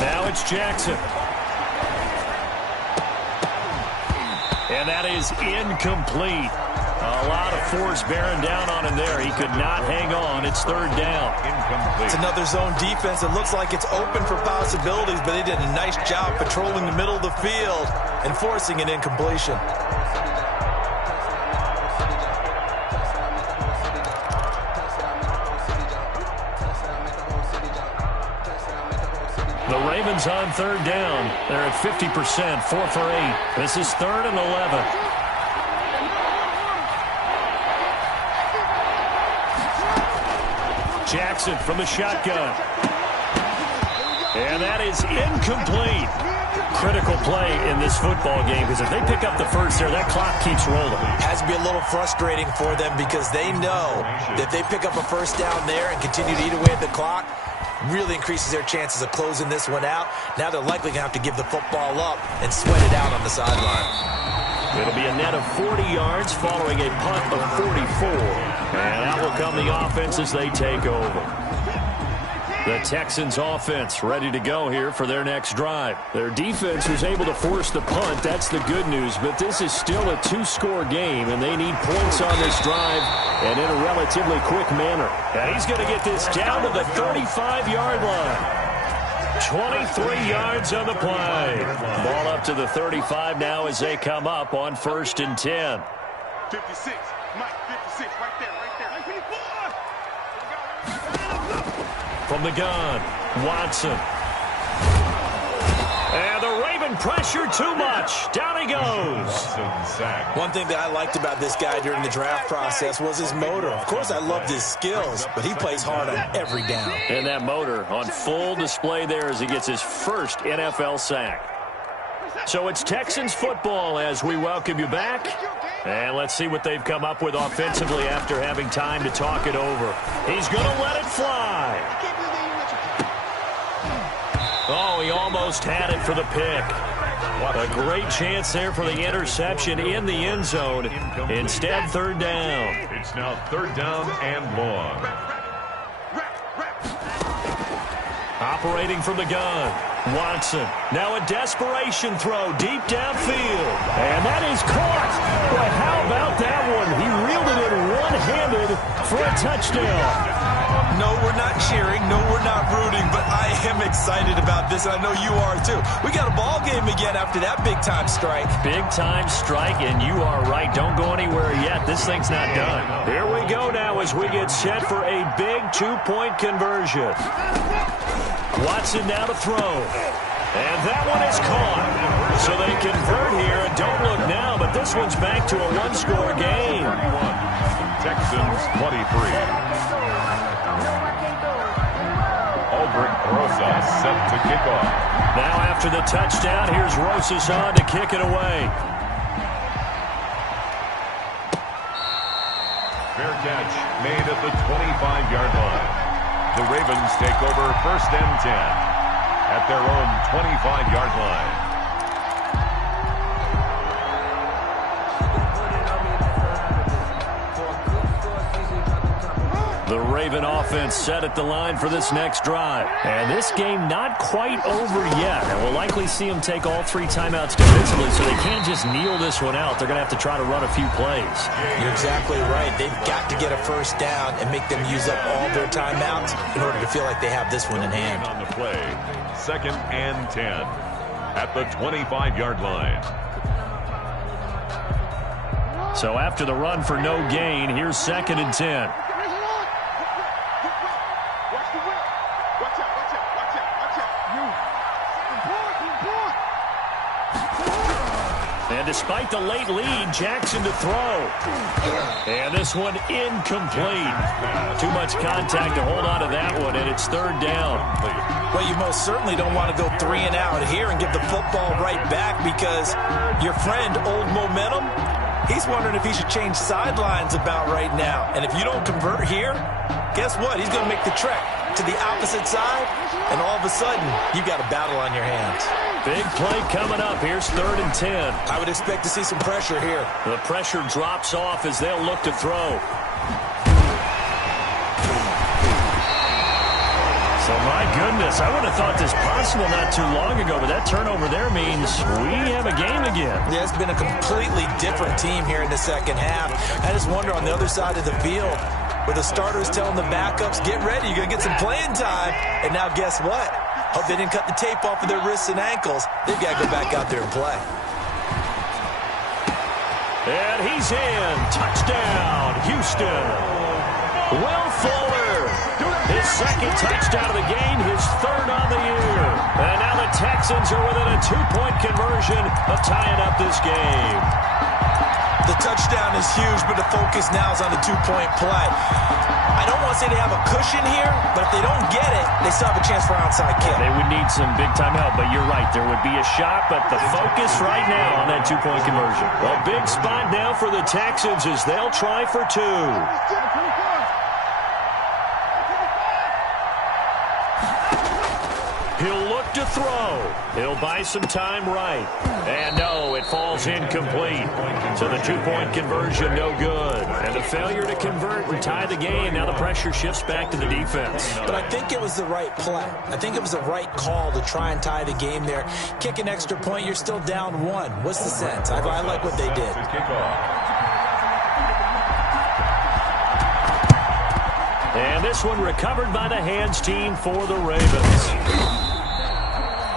Now it's Jackson. And that is incomplete. A lot of force bearing down on him there. He could not hang on. It's 3rd down. Incomplete. It's another zone defense. It looks like it's open for possibilities, but they did a nice job patrolling the middle of the field and forcing an incompletion. The Ravens on 3rd down. They're at 50%, 4 for 8. This is 3rd and 11. Jackson from the shotgun. And that is incomplete. Critical play in this football game, because if they pick up the first there, that clock keeps rolling. Has to be a little frustrating for them because they know that if they pick up a first down there and continue to eat away at the clock, really increases their chances of closing this one out. Now they're likely going to have to give the football up and sweat it out on the sideline. It'll be a net of 40 yards following a punt of 44. And out will come the offense as they take over. The Texans offense ready to go here for their next drive. Their defense was able to force the punt. That's the good news. But this is still a 2-score game, and they need points on this drive and in a relatively quick manner. And he's going to get this down to the 35-yard line. 23 yards on the play. Ball up to the 35 now as they come up on 1st and 10. 56, Mike, 56, right there. From the gun, Watson. And the Raven pressure too much. Down he goes. One thing that I liked about this guy during the draft process was his motor. Of course, I loved his skills, but he plays hard on every down. And that motor on full display there as he gets his first NFL sack. So it's Texans football as we welcome you back. And let's see what they've come up with offensively after having time to talk it over. He's going to let it fly. Oh, he almost had it for the pick. A great chance there for the interception in the end zone. Instead, 3rd down. It's now 3rd down and long. Operating from the gun, Watson. Now a desperation throw deep downfield. And that is caught. Boy, how about that one? He reeled it in one one-handed for a touchdown. No, we're not cheering. No, we're not rooting, but I am excited about this, and I know you are too. We got a ball game again after that big-time strike. Big-time strike, and you are right. Don't go anywhere yet. This thing's not done. Here we go now as we get set for a big two-point conversion. Watson now to throw. And that one is caught. So they convert here, and don't look now, but this one's back to a one-score game. Texans 23. Rosa set to kick off. Now after the touchdown, here's Rosas on to kick it away. Fair catch made at the 25-yard line. The Ravens take over 1st and 10 at their own 25-yard line. The Raven offense set at the line for this next drive. And this game not quite over yet. And we'll likely see them take all 3 timeouts defensively, so they can't just kneel this one out. They're going to have to try to run a few plays. You're exactly right. They've got to get a first down and make them use up all their timeouts in order to feel like they have this one in hand. On the play, 2nd and 10 at the 25-yard line. So after the run for no gain, here's 2nd and 10. And despite the late lead, Jackson to throw. And this one incomplete. Too much contact to hold on to that one, and it's 3rd down. Well, you most certainly don't want to go 3 and out here and give the football right back, because your friend, Old Momentum, he's wondering if he should change sidelines about right now. And if you don't convert here, guess what? He's going to make the trek to the opposite side, and all of a sudden, you've got a battle on your hands. Big play coming up. Here's 3rd and 10. I would expect to see some pressure here. The pressure drops off as they'll look to throw. So, my goodness, I would have thought this possible not too long ago, but that turnover there means we have a game again. Yeah, it's been a completely different team here in the second half. I just wonder on the other side of the field, where the starters telling the backups, get ready, you're going to get some playing time. And now guess what? Hope they didn't cut the tape off of their wrists and ankles. They've got to go back out there and play. And he's in. Touchdown, Houston. Will Fuller, his 2nd touchdown of the game, his 3rd on the year. And now the Texans are within a 2-point conversion of tying up this game. The touchdown is huge, but the focus now is on the 2-point play. I don't want to say they have a cushion here, but if they don't get it, they still have a chance for onside kick. They would need some big-time help, but you're right. There would be a shot, but the focus right now on that 2-point conversion. A big spot now for the Texans as they'll try for 2. He'll look to throw. He'll buy some time right. And no, it falls incomplete. So the 2-point conversion, no good. And the failure to convert and tie the game. Now the pressure shifts back to the defense. But I think it was the right play. I think it was the right call to try and tie the game there. Kick an extra point, you're still down 1. What's the sense? I like what they did. And this one recovered by the hands team for the Ravens.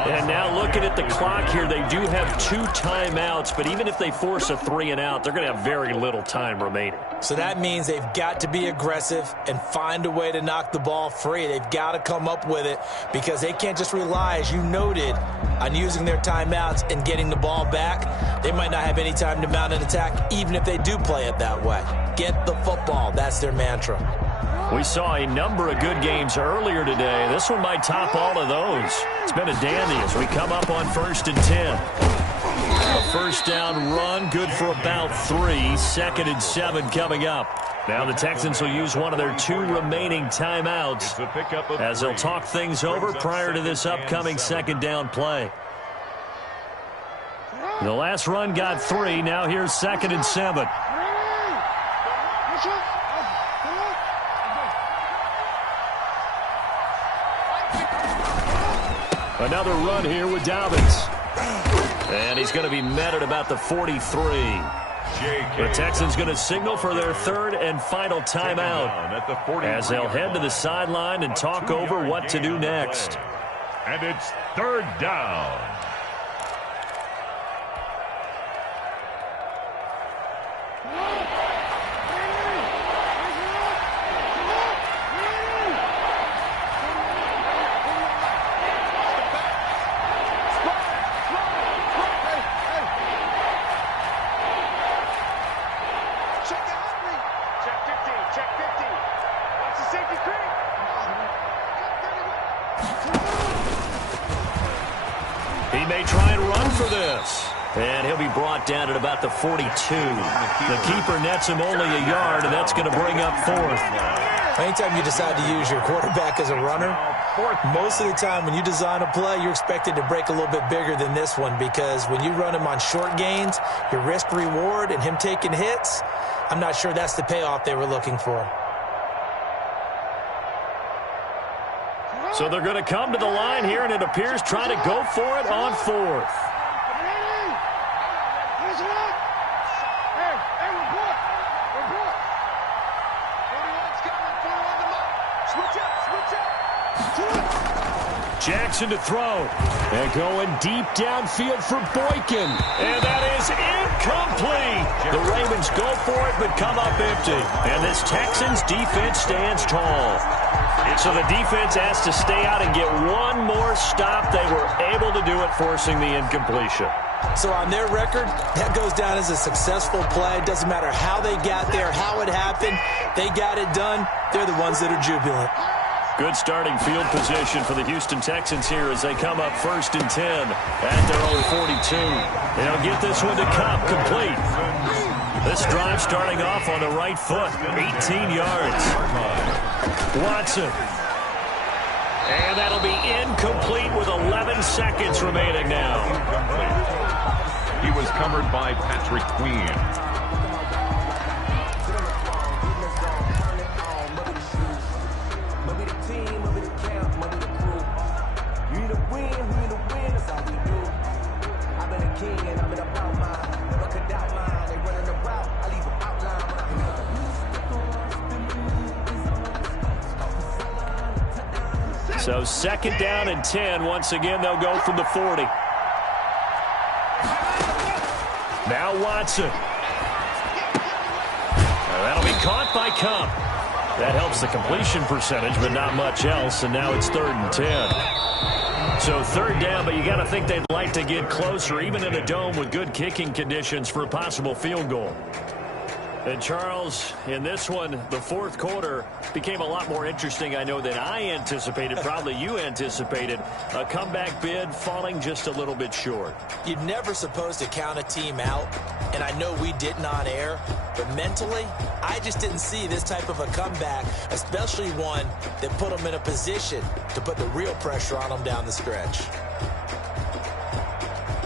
And now looking at the clock here, they do have 2 timeouts, but even if they force a 3 and out, they're going to have very little time remaining. So that means they've got to be aggressive and find a way to knock the ball free. They've got to come up with it because they can't just rely, as you noted, on using their timeouts and getting the ball back. They might not have any time to mount an attack, even if they do play it that way. Get the football. That's their mantra. We saw a number of good games earlier today. This one might top all of those. It's been a dandy as we come up on 1st and 10. A first down run, good for about 3. 2nd and 7 coming up. Now the Texans will use one of their 2 remaining timeouts as they'll talk things over prior to this upcoming 2nd down play. The last run got 3. Now here's 2nd and 7. Another run here with Dobbins. And he's going to be met at about the 43. The Texans going to signal for their third and final timeout as they'll head to the sideline and talk over what to do next. And it's third down. He may try and run for this. And he'll be brought down at about the 42. The keeper nets him only a yard, and that's going to bring up fourth. Anytime you decide to use your quarterback as a runner, most of the time when you design a play, you're expected to break a little bit bigger than this one, because when you run him on short gains, your risk-reward and him taking hits, I'm not sure that's the payoff they were looking for. So they're going to come to the line here, and it appears trying to go for it on fourth. Jackson to throw. And going deep downfield for Boykin. And that is incomplete. The Ravens go for it but come up empty. And this Texans defense stands tall. And so the defense has to stay out and get one more stop. They were able to do it, forcing the incompletion. So on their record, that goes down as a successful play. It doesn't matter how they got there, how it happened. They got it done. They're the ones that are jubilant. Good starting field position for the Houston Texans here as they come up 1st and 10 at their own 42. They'll get this one to Cup, complete. This drive starting off on the right foot, 18 yards. Watson. And that'll be incomplete with 11 seconds remaining now. He was covered by Patrick Queen. So 2nd down and 10. Once again, they'll go from the 40. Now Watson. That'll be caught by Cup. That helps the completion percentage, but not much else. And now it's 3rd and 10. So 3rd down, but you got to think they'd like to get closer, even in a dome with good kicking conditions for a possible field goal. And Charles, in this one, the 4th quarter became a lot more interesting, I know, than I anticipated. Probably you anticipated. A comeback bid falling just a little bit short. You're never supposed to count a team out, and I know we didn't on air, but mentally, I just didn't see this type of a comeback, especially one that put them in a position to put the real pressure on them down the stretch.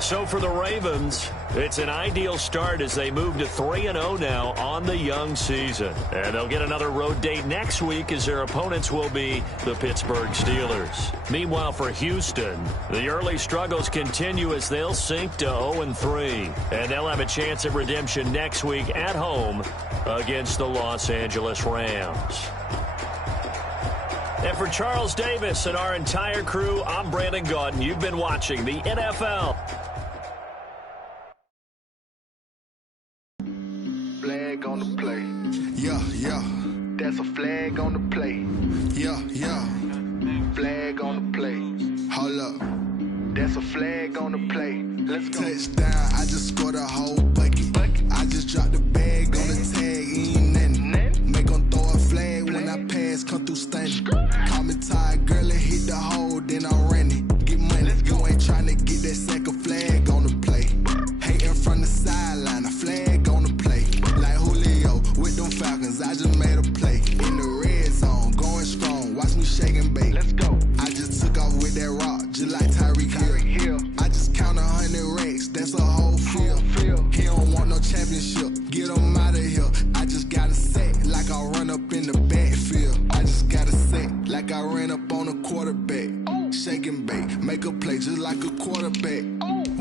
So for the Ravens, it's an ideal start as they move to 3-0 now on the young season. And they'll get another road date next week as their opponents will be the Pittsburgh Steelers. Meanwhile, for Houston, the early struggles continue as they'll sink to 0-3. And they'll have a chance at redemption next week at home against the Los Angeles Rams. And for Charles Davis and our entire crew, I'm Brandon Gaudin. You've been watching the NFL. Flag on the play. Yeah, yeah. That's a flag on the play. Yeah, yeah. Flag on the play. Hold up. That's a flag on the play. Let's go. Touchdown, I just scored a whole bucket. I just dropped the bag on the tag, ain't nothing. Make them throw a flag when I pass, come through stunning. Call me tired, girl, and hit the hole, then I'm running. Get money, you ain't trying to get that second flag on the play. Hating from the sideline, a flag on the play. Like Julio with them Falcons, I just made a play. In the red zone, going strong, watch me shake and bake. Let's go. I just took off with that rock, just like Tyreek Hill. I just count 100 racks, that's a whole field. He don't want no championship, get him out of here. I just gotta set like I run up in the backfield. I just gotta set like I ran up on a quarterback. Shake and bake, make a play just like a quarterback.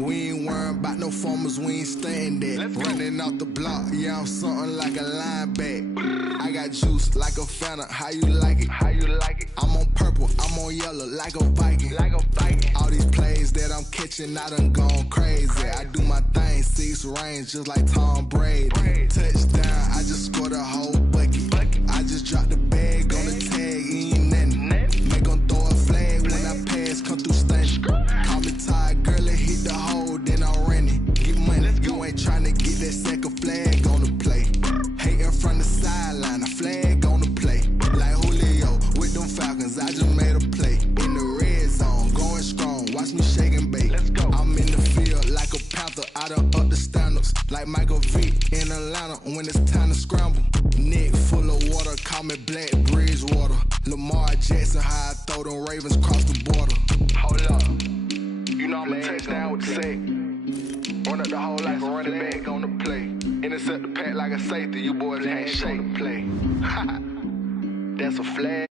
We ain't worrying about no formers, we ain't staying there. Running off the block, yeah, I'm something like a linebacker. I got juice like a Fanta, how you like it? How you like it? I'm on purple, I'm on yellow, like a Viking. Like a Viking. All these plays that I'm catching, I done gone crazy. I do my thing, 6 range, just like Tom Brady. Touchdown, I just scored a whole bucket. I just dropped the bag on the tag, ain't nothing. Make 'em throw a flag when I pass, come through stunning. Call me tired, girl, it hit the hole, then I ran it. Get money, you ain't tryna get that second flag on the play. Hating from the sideline, a flag on the play. Like Julio with them Falcons, I just made a play. In the red zone, going strong, watch me shake and bake. I'm in the field like a panther, I done up the standards. Like Michael Vick in Atlanta when it's time to scramble. Neck full of water, call me Black Bridgewater. Lamar Jackson, how I throw them Ravens cross the border. Hold up, you know I'm a touchdown with the sack. Run up the hole like a running back on the play. Intercept the pack like a safety, you boys ain't shake the play. That's a flag.